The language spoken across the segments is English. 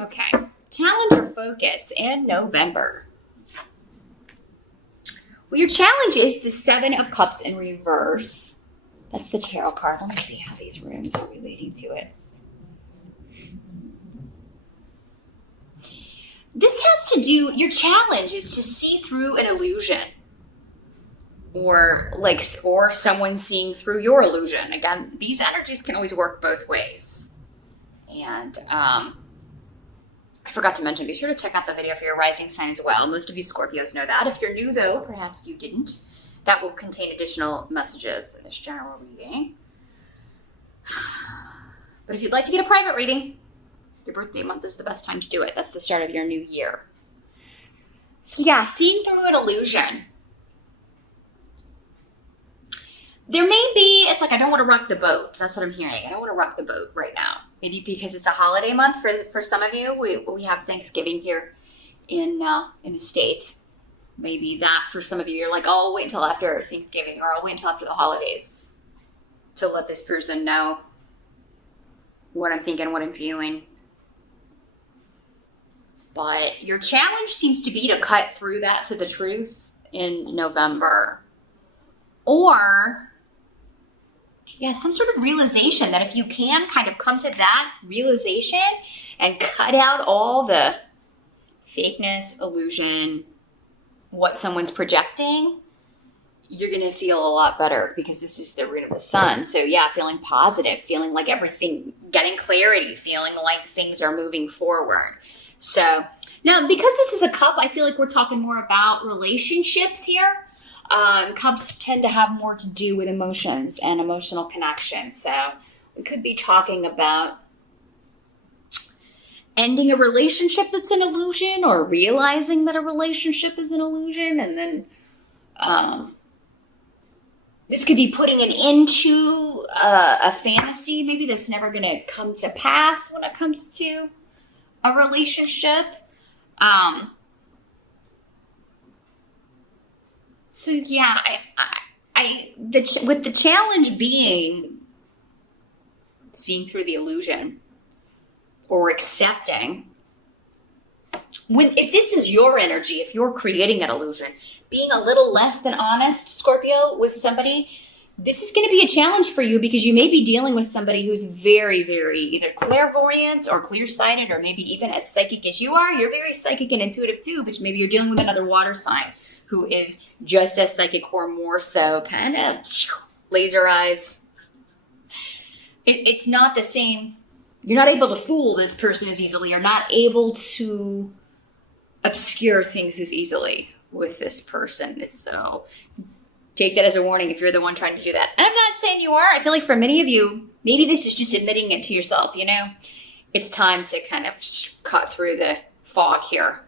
Okay. Challenge or focus in November. Well, your challenge is the Seven of Cups in reverse. That's the tarot card. Let me see how these runes are relating to it. This has to do, your challenge is to see through an illusion. Or someone seeing through your illusion. Again, these energies can always work both ways. And I forgot to mention, be sure to check out the video for your rising sign as well. Most of you Scorpios know that. If you're new though, perhaps you didn't. That will contain additional messages in this general reading. But if you'd like to get a private reading, your birthday month is the best time to do it. That's the start of your new year. So yeah, seeing through an illusion. There may be, it's like, I don't want to rock the boat. That's what I'm hearing. I don't want to rock the boat right now. Maybe because it's a holiday month for some of you. We have Thanksgiving here in the States. Maybe that for some of you, you're like, oh, I'll wait until after Thanksgiving, or I'll wait until after the holidays to let this person know what I'm thinking, what I'm feeling. But your challenge seems to be to cut through that to the truth in November. Or some sort of realization that if you can kind of come to that realization and cut out all the fakeness, illusion, what someone's projecting, you're going to feel a lot better, because this is the rune of the sun. So yeah, feeling positive, feeling like everything, getting clarity, feeling like things are moving forward. So now, because this is a cup, I feel like we're talking more about relationships here. Cups tend to have more to do with emotions and emotional connection. So we could be talking about ending a relationship that's an illusion, or realizing that a relationship is an illusion. And then this could be putting an end to a fantasy maybe that's never going to come to pass when it comes to a relationship. So yeah, with the challenge being seeing through the illusion or accepting, if this is your energy, if you're creating an illusion, being a little less than honest, Scorpio, with somebody, this is going to be a challenge for you, because you may be dealing with somebody who's very, very either clairvoyant or clear-sighted, or maybe even as psychic as you are. You're very psychic and intuitive too, but maybe you're dealing with another water sign who is just as psychic or more so, kind of laser eyes. It's not the same. You're not able to fool this person as easily. You're not able to obscure things as easily with this person. So take that as a warning if you're the one trying to do that. And I'm not saying you are. I feel like for many of you, maybe this is just admitting it to yourself, It's time to kind of cut through the fog here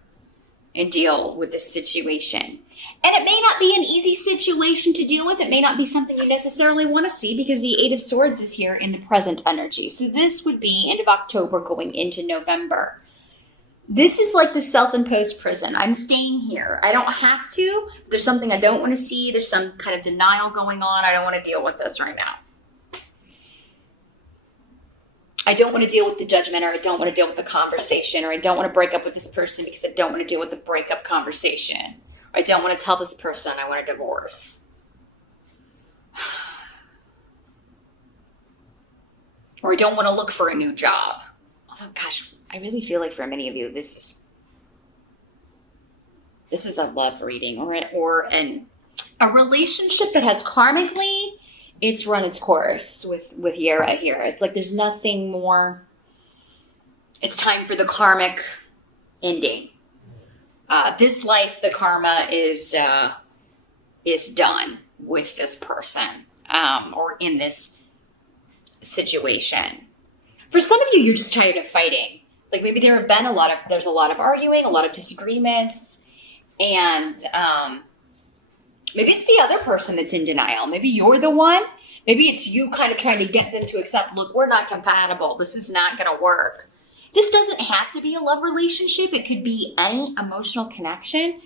and deal with this situation. And it may not be an easy situation to deal with. It may not be something you necessarily want to see, because the Eight of Swords is here in the present energy. So this would be end of October going into November. This is like the self-imposed prison. I'm staying here. I don't have to. There's something I don't want to see. There's some kind of denial going on. I don't want to deal with this right now. I don't want to deal with the judgment, or I don't want to deal with the conversation, or I don't want to break up with this person because I don't want to deal with the breakup conversation. Or I don't want to tell this person I want a divorce. Or I don't want to look for a new job. Although, gosh, I really feel like for many of you, this is a love reading, or a relationship that has karmically, it's run its course with Yara here. It's like there's nothing more. It's time for the karmic ending. This life, the karma is done with this person, or in this situation. For some of you, you're just tired of fighting. Like maybe there's a lot of arguing, a lot of disagreements, and maybe it's the other person that's in denial. Maybe you're the one. Maybe it's you kind of trying to get them to accept, look, we're not compatible. This is not going to work. This doesn't have to be a love relationship. It could be any emotional connection.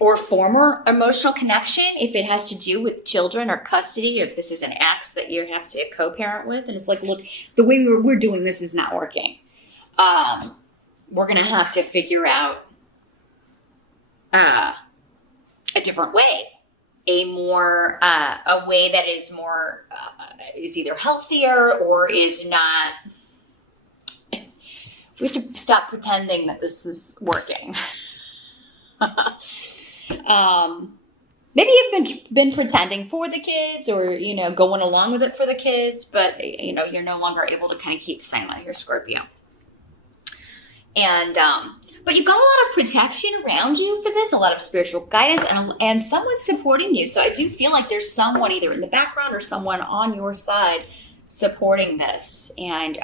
or former emotional connection, if it has to do with children or custody, if this is an ex that you have to co-parent with, and it's like, look, the way we're doing this is not working. We're going to have to figure out a different way, a way that is more, is either healthier or is not. We have to stop pretending that this is working. Maybe you've been pretending for the kids, or going along with it for the kids, but you're no longer able to kind of keep silent here, Scorpio. And but you got a lot of protection around you for this, a lot of spiritual guidance, and someone supporting you. So I do feel like there's someone either in the background or someone on your side supporting this. And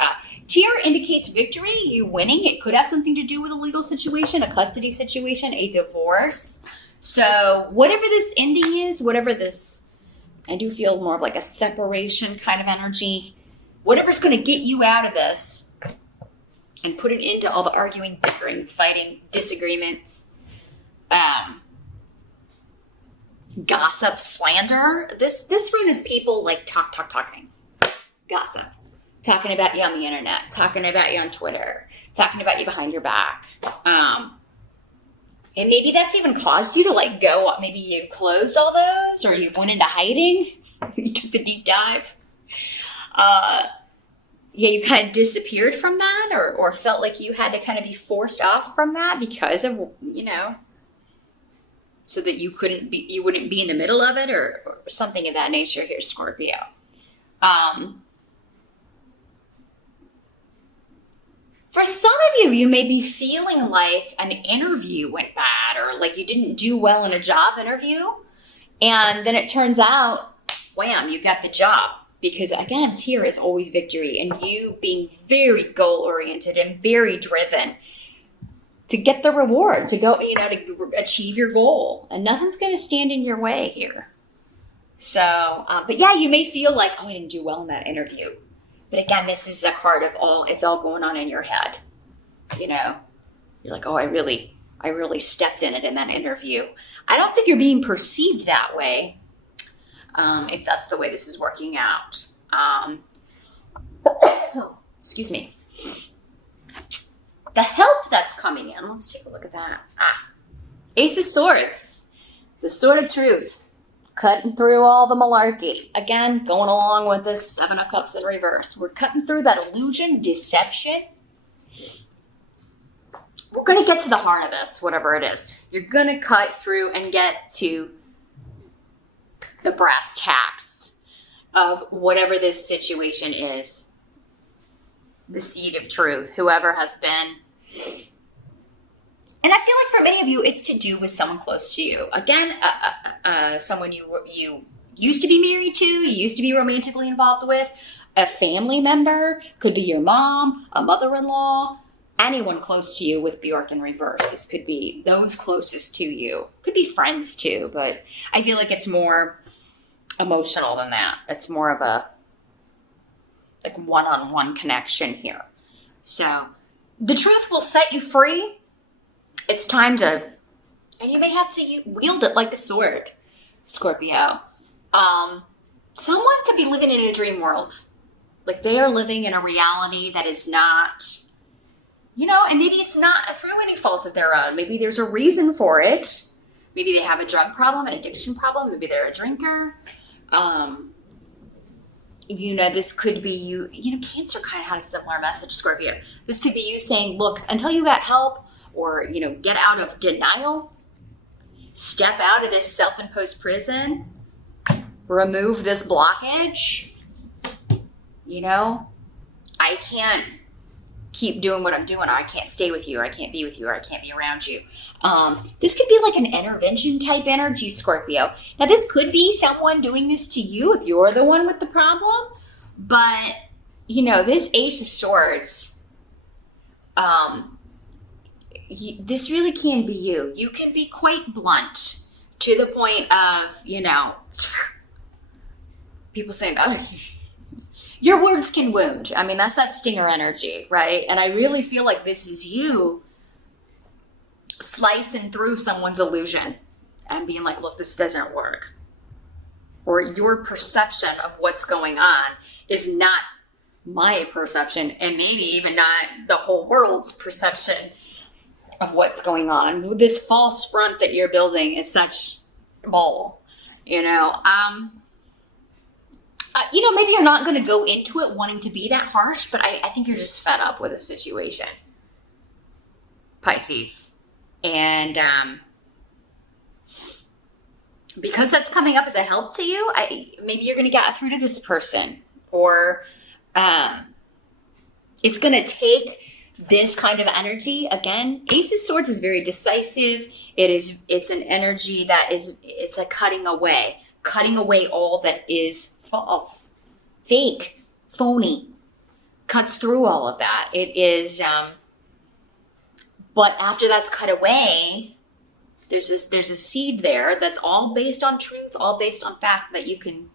Tear indicates victory, you winning. It could have something to do with a legal situation, a custody situation, a divorce. So whatever this ending is, whatever this, I do feel more of like a separation kind of energy. Whatever's going to get you out of this and put an end to all the arguing, bickering, fighting, disagreements, gossip, slander. This rune is people like talking, gossip. Talking about you on the internet, talking about you on Twitter, talking about you behind your back. And maybe that's even caused you to like go, maybe you closed all those, or you went into hiding. You took the deep dive. You kind of disappeared from that, or felt like you had to kind of be forced off from that because of, so that you wouldn't be in the middle of it, or something of that nature here, Scorpio. For some of you, you may be feeling like an interview went bad, or like you didn't do well in a job interview. And then it turns out, wham, you got the job. Because again, Tear is always victory, and you being very goal-oriented and very driven to get the reward, to go, to achieve your goal. And nothing's going to stand in your way here. So, but yeah, you may feel like, oh, I didn't do well in that interview. But again, this is a card of it's all going on in your head. You're like, oh, I really stepped in it in that interview. I don't think you're being perceived that way, if that's the way this is working out. Excuse me. The help that's coming in, let's take a look at that. Ace of Swords, the Sword of Truth. Cutting through all the malarkey. Again, going along with this Seven of Cups in reverse. We're cutting through that illusion, deception. We're going to get to the heart of this, whatever it is. You're going to cut through and get to the brass tacks of whatever this situation is. The seed of truth, whoever has been. And I feel like for many of you, it's to do with someone close to you. Again, someone you used to be married to, you used to be romantically involved with, a family member, could be your mom, a mother-in-law, anyone close to you with Bjork in reverse. This could be those closest to you. Could be friends too, but I feel like it's more emotional than that. It's more of a like one-on-one connection here. So the truth will set you free. It's time to, and you may have to wield it like a sword, Scorpio. Someone could be living in a dream world. Like they are living in a reality that is not, and maybe it's not through any fault of their own. Maybe there's a reason for it. Maybe they have a drug problem, an addiction problem. Maybe they're a drinker. This could be you, Cancer kind of had a similar message, Scorpio. This could be you saying, look, until you got help, or, get out of denial, step out of this self-imposed prison, remove this blockage. I can't keep doing what I'm doing. I can't stay with you, or I can't be with you, or I can't be around you. This could be like an intervention type energy, Scorpio. Now, this could be someone doing this to you if you're the one with the problem. But, this Ace of Swords, this really can be you. You can be quite blunt to the point of, people saying, oh, your words can wound. I mean, that's that stinger energy, right? And I really feel like this is you slicing through someone's illusion. and being like, look, this doesn't work. Or your perception of what's going on is not my perception, and maybe even not the whole world's perception of what's going on. This false front that you're building is such bull, you know. Maybe you're not going to go into it wanting to be that harsh, but I think you're just fed up with the situation, Pisces. And because that's coming up as a help to you, maybe you're going to get through to this person, or it's going to take this kind of energy. Again, Ace of Swords is very decisive. It's an energy that it's a cutting away all that is false, fake, phony, cuts through all of that. It is, but after that's cut away, there's a seed there that's all based on truth, all based on fact that you can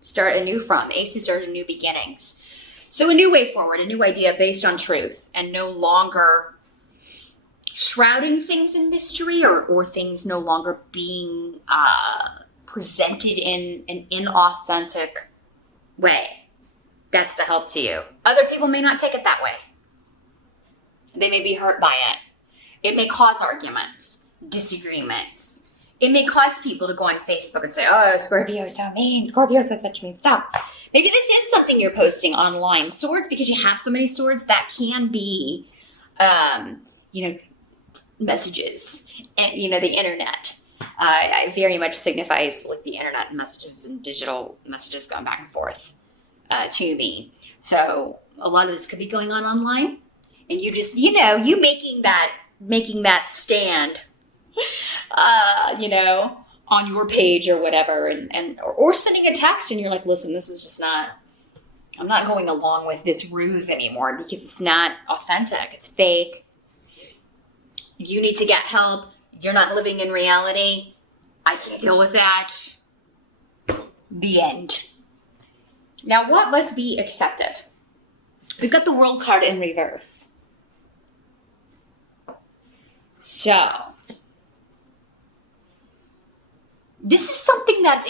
start anew from. Aces are new beginnings. So a new way forward, a new idea based on truth, and no longer shrouding things in mystery, or things no longer being presented in an inauthentic way. That's the help to you. Other people may not take it that way. They may be hurt by it. It may cause arguments, disagreements. It may cause people to go on Facebook and say, oh, Scorpio is so mean. Scorpio says such mean stuff. Maybe this is something you're posting online. Swords, because you have so many swords, that can be, messages and, the internet. It very much signifies like the internet and messages and digital messages going back and forth to me. So a lot of this could be going on online, and you just, you making that stand, on your page or whatever, or sending a text, and you're like, listen, this is just not, I'm not going along with this ruse anymore because it's not authentic. It's fake. You need to get help. You're not living in reality. I can't deal with that. The end. Now, what must be accepted? We've got the World card in reverse. So, this is something that's,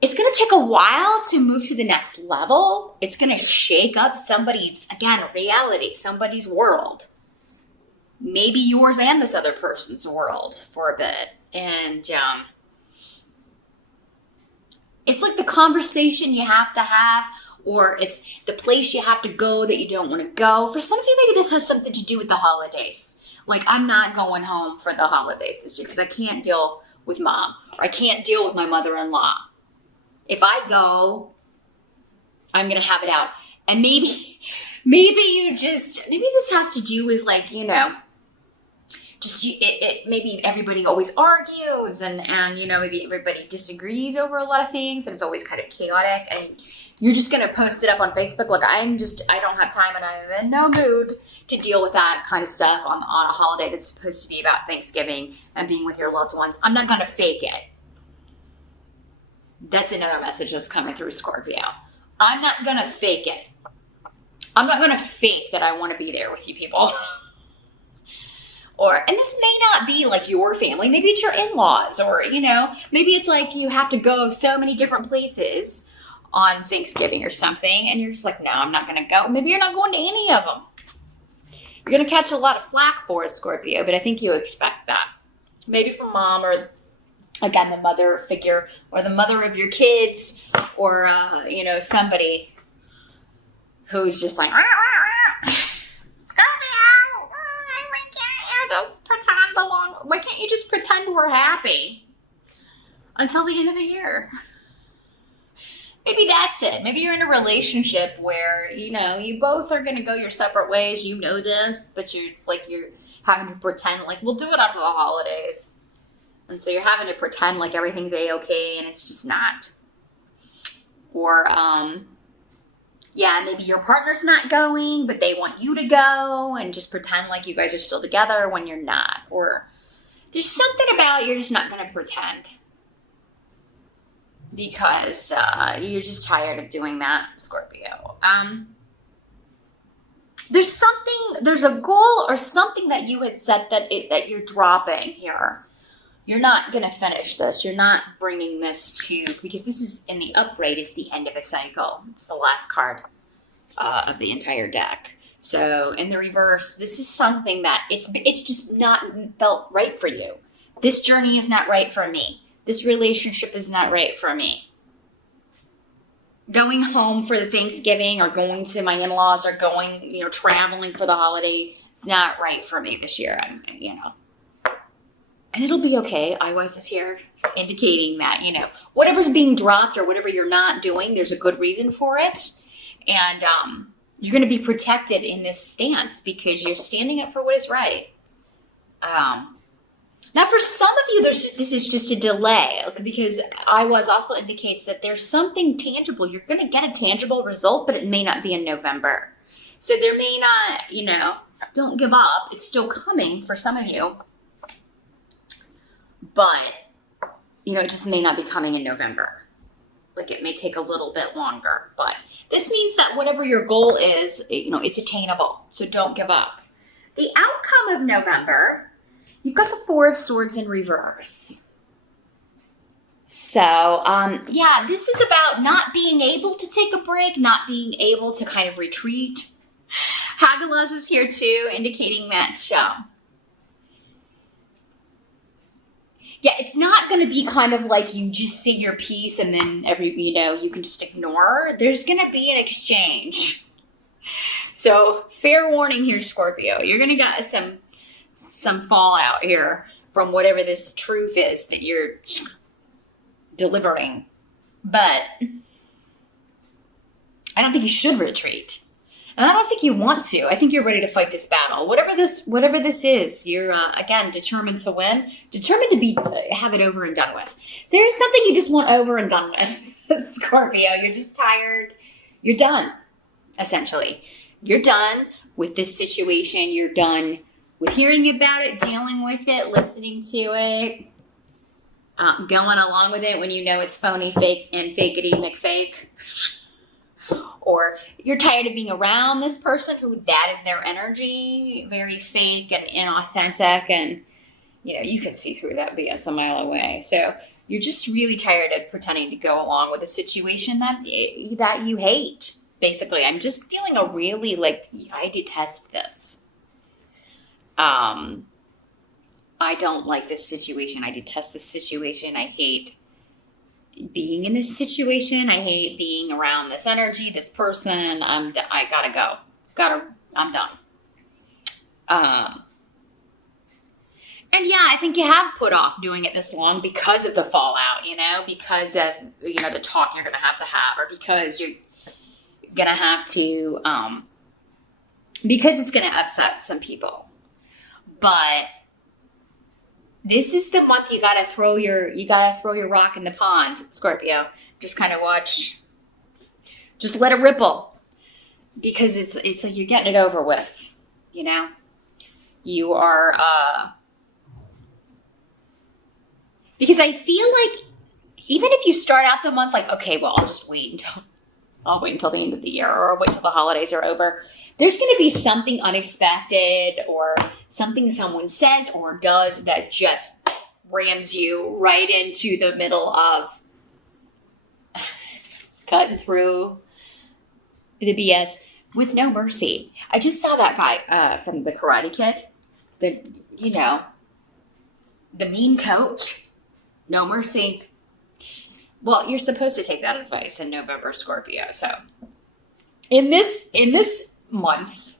it's going to take a while to move to the next level. It's going to shake up somebody's, again, reality, somebody's world. Maybe yours and this other person's world for a bit. And it's like the conversation you have to have, or it's the place you have to go that you don't want to go. For some of you, maybe this has something to do with the holidays. Like, I'm not going home for the holidays this year because I can't deal with mom, or I can't deal with my mother-in-law. If I go, I'm going to have it out. And maybe this has to do with, like, maybe everybody always argues, and maybe everybody disagrees over a lot of things, and it's always kind of chaotic, and you're just going to post it up on Facebook like, I don't have time and I'm in no mood to deal with that kind of stuff on a holiday that's supposed to be about Thanksgiving and being with your loved ones. I'm not going to fake it. That's another message that's coming through, Scorpio. I'm not going to fake it. I'm not going to fake that I want to be there with you people. And this may not be like your family. Maybe it's your in-laws, or, maybe it's like you have to go so many different places on Thanksgiving or something, and you're just like, no, I'm not going to go. Maybe you're not going to any of them. You're going to catch a lot of flack for it, Scorpio, but I think you expect that. Maybe from mom, or, again, the mother figure, or the mother of your kids, or, somebody who's just like, why can't you just pretend we're happy until the end of the year? Maybe that's it. Maybe you're in a relationship where, you both are going to go your separate ways. You know this, but it's like you're having to pretend like, we'll do it after the holidays. And so you're having to pretend like everything's A-okay, and it's just not. Or, maybe your partner's not going, but they want you to go, and just pretend like you guys are still together when you're not. Or there's something about you're just not going to pretend because you're just tired of doing that, Scorpio. there's a goal or something that you had set that you're dropping here. You're not going to finish this. You're not bringing this to, because this is in the upright, it's the end of a cycle. It's the last card of the entire deck. So in the reverse, this is something that it's just not felt right for you. This journey is not right for me. This relationship is not right for me. Going home for the Thanksgiving or going to my in-laws or going, traveling for the holiday, it's not right for me this year. And it'll be okay. Iwise is here indicating that, whatever's being dropped or whatever you're not doing, there's a good reason for it. And you're going to be protected in this stance because you're standing up for what is right. Now, for some of you, this is just a delay because Iwise also indicates that there's something tangible. You're going to get a tangible result, but it may not be in November. So there may not, don't give up. It's still coming for some of you. But, it just may not be coming in November. Like it may take a little bit longer. But this means that whatever your goal is, it's attainable. So don't give up. The outcome of November, you've got the Four of Swords in reverse. So, this is about not being able to take a break, not being able to kind of retreat. Hagalaz is here too, indicating that it's not going to be kind of like you just say your piece and then you can just ignore. There's going to be an exchange. So fair warning here, Scorpio. You're going to get some fallout here from whatever this truth is that you're delivering. But I don't think you should retreat. And I don't think you want to. I think you're ready to fight this battle. Whatever this is, you're, again, determined to win. Determined to have it over and done with. There's something you just want over and done with, Scorpio. You're just tired. You're done, essentially. You're done with this situation. You're done with hearing about it, dealing with it, listening to it, going along with it when you know it's phony, fake, and fakeity McFake. Or you're tired of being around this person who that is their energy, very fake and inauthentic, and you can see through that BS a mile away. So you're just really tired of pretending to go along with a situation that you hate. Basically, I'm just feeling a really I detest this. I don't like this situation. I detest this situation. I hate being in this situation. I hate being around this energy, this person. I gotta go. I'm done. And I think you have put off doing it this long because of the fallout, because of, the talk you're going to have, or because you're going to have to, because it's going to upset some people. But this is the month you gotta throw your rock in the pond, Scorpio. Just kind of watch. Just let it ripple, because it's like you're getting it over with. You are. Because I feel like even if you start out the month okay, well, I'll wait until the end of the year, or I'll wait till the holidays are over. There's going to be something unexpected or something someone says or does that just rams you right into the middle of cutting through the BS with no mercy. I just saw that guy from the Karate Kid, the mean coach, no mercy. Well, you're supposed to take that advice in November, Scorpio. So in this month,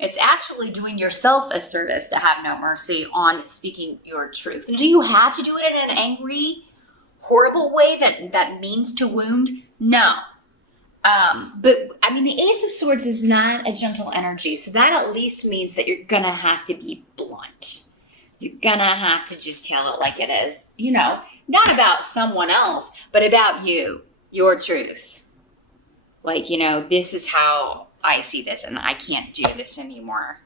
it's actually doing yourself a service to have no mercy on speaking your truth. And do you have to do it in an angry, horrible way that means to wound? No. But I mean, the Ace of Swords is not a gentle energy, so that at least means that you're gonna have to be blunt. You're gonna have to just tell it like it is. Not about someone else, but about you, your truth. This is how I see this, and I can't do this anymore.